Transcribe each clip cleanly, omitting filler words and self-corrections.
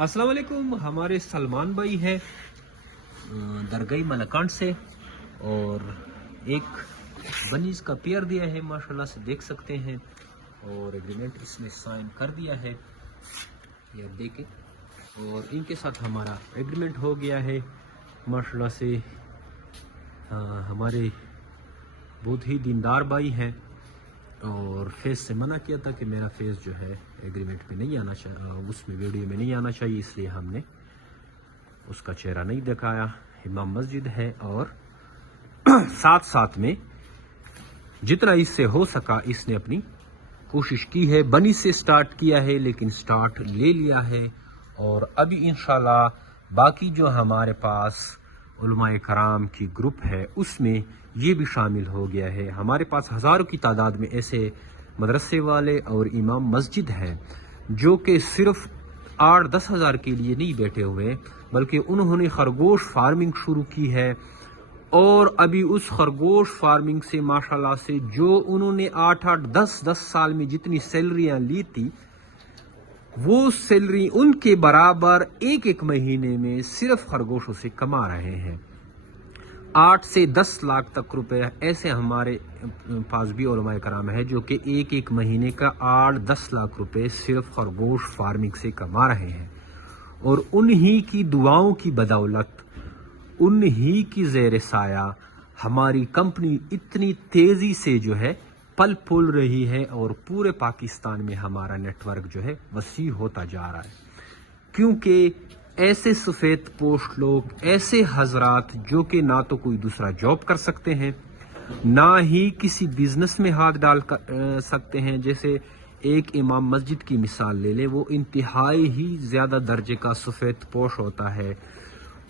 अस्सलाम वालेकुम। हमारे सलमान भाई है दरगाही मलकान से और एक बनीज का पेयर दिया है, माशाल्लाह से देख सकते हैं, और एग्रीमेंट इसने साइन कर दिया है, ये आप देखें। और इनके साथ हमारा एग्रीमेंट हो गया है माशाल्लाह से। हमारे बहुत ही दीनदार भाई हैं और फेस से मना किया था कि मेरा फेस जो है एग्रीमेंट में नहीं आना चाहिए, उसमें वीडियो में नहीं आना चाहिए, इसलिए हमने उसका चेहरा नहीं दिखाया। इमाम मस्जिद है और साथ साथ में जितना इससे हो सका इसने अपनी कोशिश की है। बनी से स्टार्ट किया है लेकिन स्टार्ट ले लिया है, और अभी इंशाल्लाह बाकी जो हमारे पास उलमाए कराम की ग्रुप है उसमें ये भी शामिल हो गया है। हमारे पास हज़ारों की तादाद में ऐसे मदरसे वाले और इमाम मस्जिद हैं जो कि सिर्फ 8-10 हज़ार के लिए नहीं बैठे हुए, बल्कि उन्होंने खरगोश फार्मिंग शुरू की है। और अभी उस खरगोश फार्मिंग से माशाल्लाह से जो उन्होंने 8-8, 10-10 साल में जितनी सैलरियां ली थी, वो सैलरी उनके बराबर एक महीने में सिर्फ खरगोशों से कमा रहे हैं। 8 से 10 लाख तक रुपए ऐसे हमारे पास भी उलमाए कराम है जो कि एक महीने का 8-10 लाख रुपए सिर्फ खरगोश फार्मिंग से कमा रहे हैं। और उन्हीं की दुआओं की बदौलत, उन्हीं की ज़ेर साया हमारी कंपनी इतनी तेज़ी से जो है पल फूल रही है, और पूरे पाकिस्तान में हमारा नेटवर्क जो है वसी होता जा रहा है। क्योंकि ऐसे सफ़ेद पोस्ट लोग, ऐसे हजरात जो कि ना तो कोई दूसरा जॉब कर सकते हैं, ना ही किसी बिजनेस में हाथ डाल सकते हैं। जैसे एक इमाम मस्जिद की मिसाल ले लें, वो इंतहाई ही ज़्यादा दर्जे का सफ़ेद पोश होता है।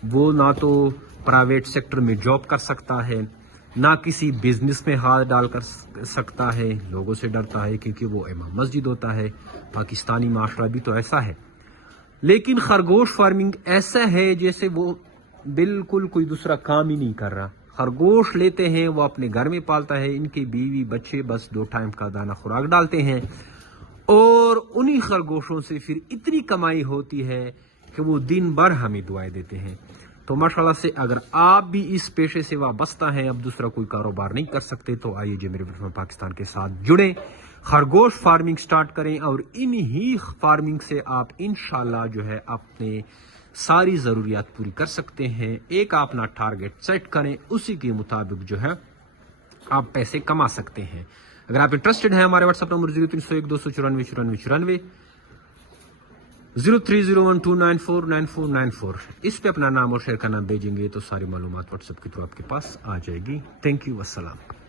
वो ना तो प्राइवेट सेक्टर में जॉब कर सकता है, ना किसी बिजनेस में हाथ डाल कर सकता है, लोगों से डरता है क्योंकि वो इमाम मस्जिद होता है। पाकिस्तानी माशरा भी तो ऐसा है। लेकिन खरगोश फार्मिंग ऐसा है जैसे वो बिल्कुल कोई दूसरा काम ही नहीं कर रहा। खरगोश लेते हैं, वो अपने घर में पालता है, इनके बीवी बच्चे बस 2 टाइम का दाना खुराक डालते हैं, और उन्हीं खरगोशों से फिर इतनी कमाई होती है कि वो दिन भर हमें दुआएं देते हैं। तो माशाल्लाह से अगर आप भी इस पेशे से वाबस्ता हैं, अब दूसरा कोई कारोबार नहीं कर सकते, तो आइए जेमेरी पाकिस्तान के साथ जुड़ें, खरगोश फार्मिंग स्टार्ट करें, और इन्हीं फार्मिंग से आप इंशाल्लाह जो है अपने सारी ज़रूरियात पूरी कर सकते हैं। एक अपना टारगेट सेट करें, उसी के मुताबिक जो है आप पैसे कमा सकते हैं। अगर आप इंटरेस्टेड हैं, हमारे व्हाट्सएप नंबर 0301 294 030129499494, इस पे अपना नाम और शेयर का नाम भेजेंगे तो सारी मालूमात व्हाट्सएप के थ्रू आपके पास आ जाएगी। थैंक यू, अस्सलाम।